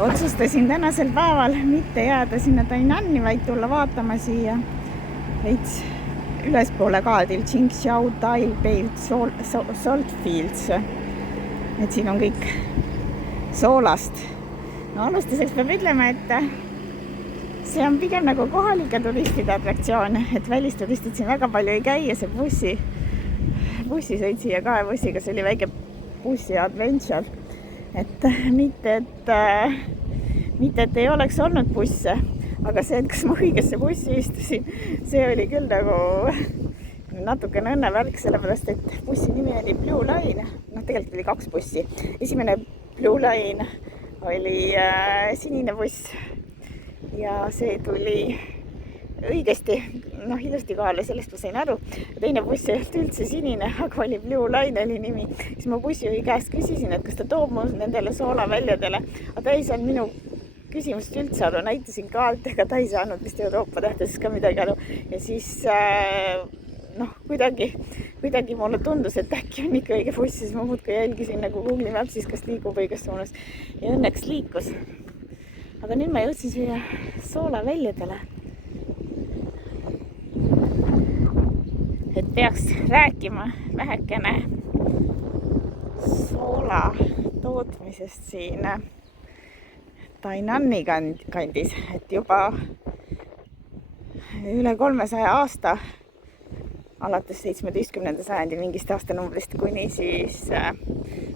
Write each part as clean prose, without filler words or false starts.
Otsustasin tänasel päeval mitte jääda sinna Tainanni, vaid tulla vaatama siia veits ülespoole kaadil Qingxiao Tile Paved Salt Fields. Et siin on kõik soolast. No alustuseks peab ütlema, et see on pigem nagu kohalike turistide atraktsioon, et välisturistid siin väga palju ei käi ja see bussi sõid siia kaebussiga, see oli väike bussi adventure. Et mitte, et ei oleks olnud busse, aga see, et kas ma õigesse bussi istusin, see oli küll nagu natukene õnnevärk, sellepärast et bussi nimi oli Blue Line. Tegelikult oli 2 bussi. Esimene Blue Line oli sinine buss ja see tuli õigesti, ilusti kohale, sellest ma sain aru. Teine buss ei olnud üldse sinine, aga oli Blue Line oli nimi. Siis ma bussijuhi käest küsisin, et kas ta toob mu nendele soolaväljadele, aga ta ei saanud minu küsimust üldse aru, näitasin kaart, ega ta ei saanud vist Euroopa tähtedest ka midagi aru. Ja siis kuidagi mulle tundus, et äkki on ikka õige buss, siis ma muudkui jälgisin nagu Google Mapsis, kas liigub õiges suunas. Ja õnneks liikus. Aga nüüd ma jõudsin siia soolaväljadele. Et peaks rääkima vähekene soola tootmisest siin Tainanni kandis, et juba üle 300 aasta, alates 17. sajandi mingist aastanumbrist kuni siis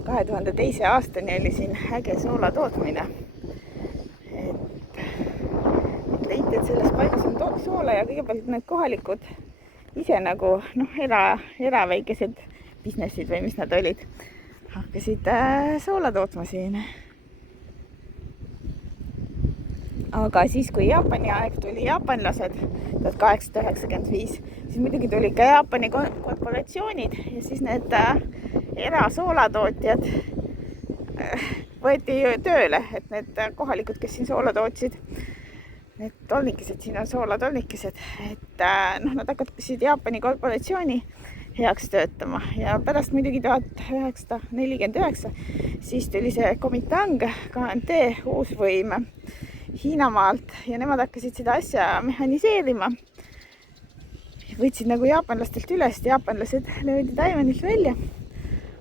2002. aastani oli siin äge soola tootmine. Et leiti, et selles paigas on soola ja kõigepealt need kohalikud ise nagu eraväikesed businessid või mis nad olid, hakkasid soola tootma siin. Aga siis, kui Jaapani aeg tuli jaapanlased 1895, siis muidugi tuli ka Jaapani korporatsioonid ja siis need erasoolatootajad võeti tööle, et need kohalikud, kes siin soola tootsid, need tolnikesed, siin on soolatolnikesed, et nad hakkasid Jaapani korporatsiooni heaks töötama ja pärast muidugi 1949 siis tuli see Kuomintang, KMT, uus võim Hiinamaalt ja nemad hakkasid seda asja mehhaniseerima. Võtsid nagu jaapanlastelt üles, jaapanlased löödi Taiwanilt välja,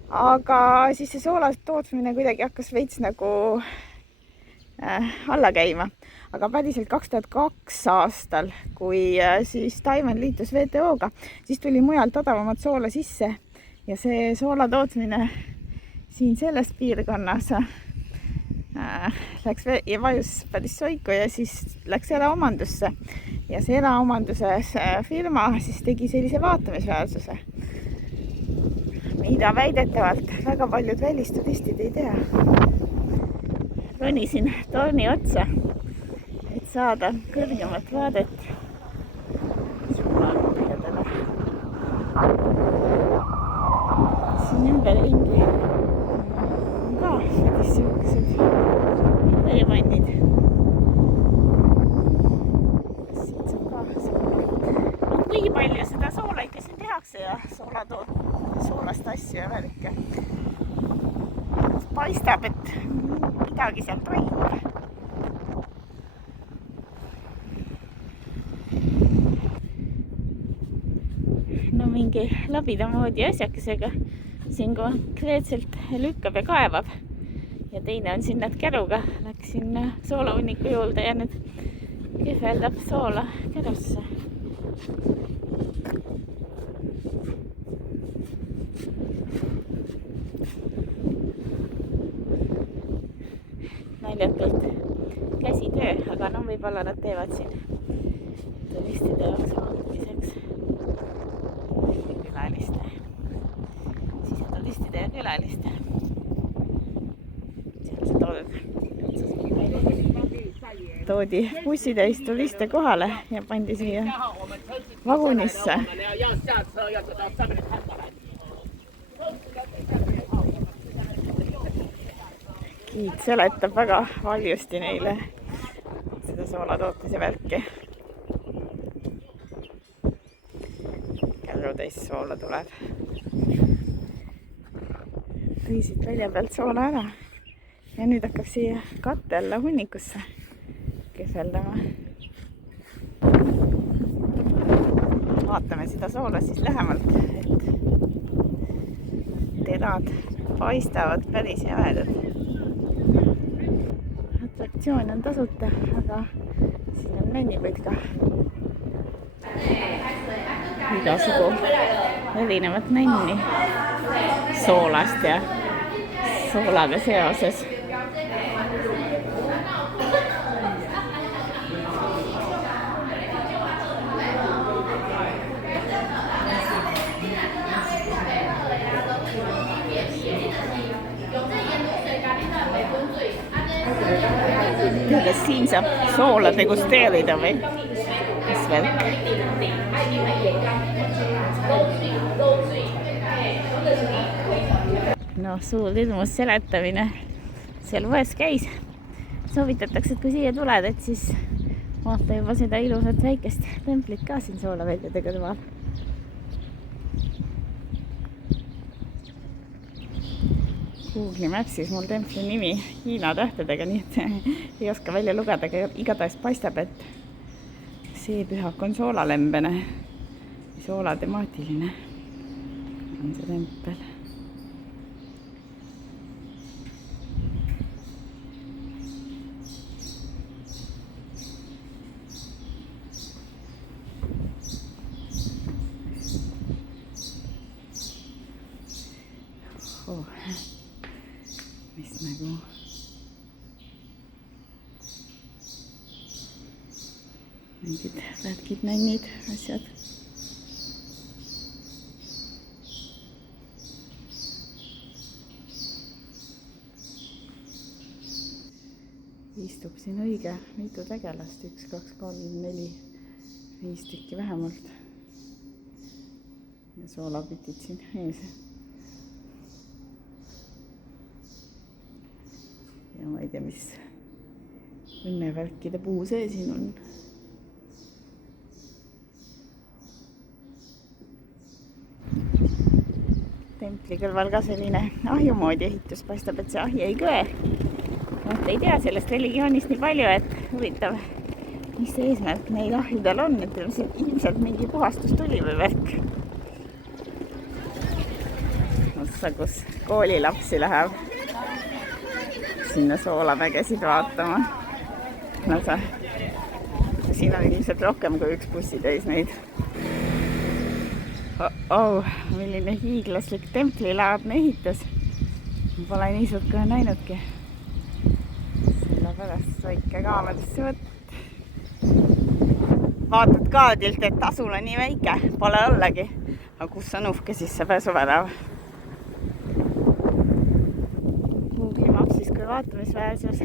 aga siis see soola tootmine kuidagi hakkas veits nagu alla käima. Aga päriselt 2002 aastal, kui siis Taiwan liitus WTO-ga, siis tuli mujalt odavamat soola sisse ja see soola tootmine siin selles piirkonnas läks ja vajus päris soiku ja siis läks eraomandusse ja see eraomanduse firma siis tegi sellise vaatamisväärsuse, mida väidetavalt väga paljud välisturistid ei tea. Ronisin torni otsa, et saada kõrgemat vaadet soolaväljadele. Siin ümberringi on ka sellised veevannid. Siit saab ka soola. Kuigi palju seda soola ikka siin tehakse ja soolast asju ja värke. Paistab, et midagi seal toimub. Mingi labida moodi asjakesega siin konkreetselt lükkab ja kaevab ja teine on siin käruga, läks sinna soolahunniku juurde ja nüüd kühveldab soola kärusse. Naljakalt käsitöö, aga võib-olla nad teevad siin turistide jaoks vaatmiseks. Siseturistide ja külaliste. Seal toodi bussitäis turiste kohale ja pandi siia vagunisse. Giid seletab väga valjusti neile seda soolatootmise värki. Kärrutäis soola tuleb. Tõi siit välja pealt soola ära ja nüüd hakkab siia katte alla hunnikusse kehveldama. Vaatame seda soola siis lähemalt, et terad paistavad päris jäädad. Atraktsioon on tasuta, aga siin on nännipuid ka. Igasugu erinevat nänni soolast ja soolaga seoses. Kas siin saab soola degusteerida või? Mis värk? No suur hirmus seletamine seal poes käis. Soovitatakse, et kui siia tuled, et siis vaata juba seda ilusat väikest templit ka siin soolaväljade kõrval. Google'i Mapsis mul templi nimi Hiina tähtedega, nii et ei oska välja lugeda, aga igatahes paistab, et see pühak on soolalembene, soolatemaatiline on see tempel. Mis nagu mingid värgid, nännid, asjad. Istub siin õige mitu tegelast, 1, 2, 3, 4, 5 tükki vähemalt. Ja soolapütid siin ees. Ja ma ei tea, mis õnnevärkide puu see siin on. Templi kõrval ka selline ahju moodi ehitus, paistab, et see ahi ei kõe. Ei tea sellest religioonist nii palju, et huvitav, mis see eesmärk neil ahjudel on, et siin ilmselt mingi puhastustuli või värk. Otsa, kus koolilapsi läheb sinna soolamägesid vaatama. No siin on ilmselt rohkem kui üks bussitäis neid. Milline hiiglaslik templilaadne ehitus. Ma pole nii suurt kohe näinudki. Sellepärast väike kaamerisse võtta. Vaatad kaardilt, et tasul on nii väike, pole ollagi. Aga kus on uhke siis see pääsuvärav? Google Mapsis kui vaatamisväärsus.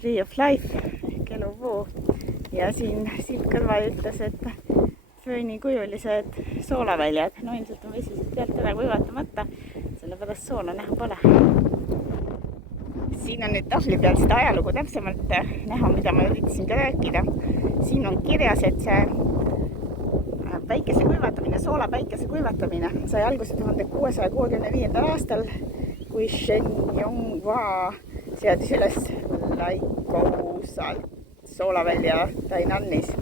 Tree of Life ehk elupuu. Ja siin silt kõrval ütles, et föönikujulised soolaväljad. No ilmselt on vesi pealt ära kuivatamata, sellepärast soola näha pole. Siin on nüüd tahvli peal seda ajalugu täpsemalt näha, mida ma üritasin ka rääkida. Siin on kirjas, et see päikese kuivatamine, soola päikese kuivatamine sai alguse 1665. aastal, kui Shen Yonghua seadis üles Laikou soolavälja Tainannis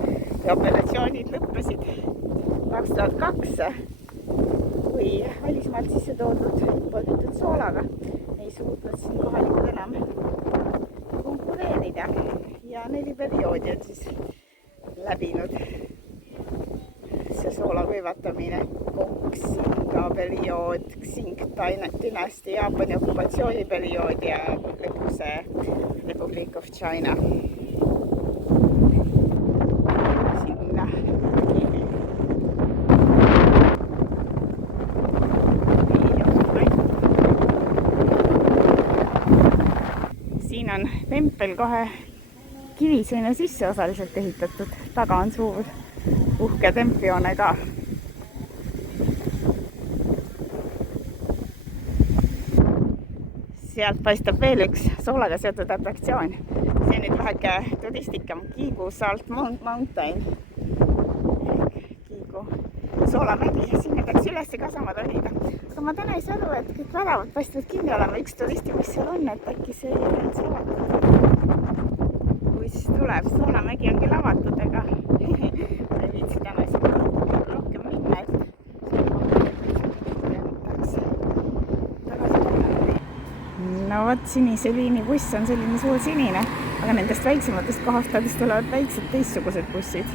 ja operatsioonid lõppesid 2002, kui välismaalt sisse toodud imporditud soolaga ei suutnud siin kohalikud enam konkureerida ja 4 perioodi on siis läbinud see soola kuivatamine. Xinga periood, Xing dünastia, Jaapani okupatsiooniperiood ja lõpuks Republic of China. Siin on tempel kohe kiviseina sisse osaliselt ehitatud. Taga on suur uhke templihoone ka. Sealt paistab veel üks soolaga seotud atraktsioon. See on nüüd väheke turistikam Kiigu Salt Mountain. Kiigu Soolamägi, sinna peaks üles ka sama ronida. Aga ma täna ei saa aru, et kõik väravad paistavad kinni olema, üks turistibuss seal on, et äkki see ei ole üldse avatud. Kui siis tuleb, Soolamägi on küll avatud, aga ma ei viitsi täna siin rohkem minna, et no vot, sinise liini buss on selline suur sinine, aga nendest väiksematest kohtadest tulevad väiksed teistsugused bussid.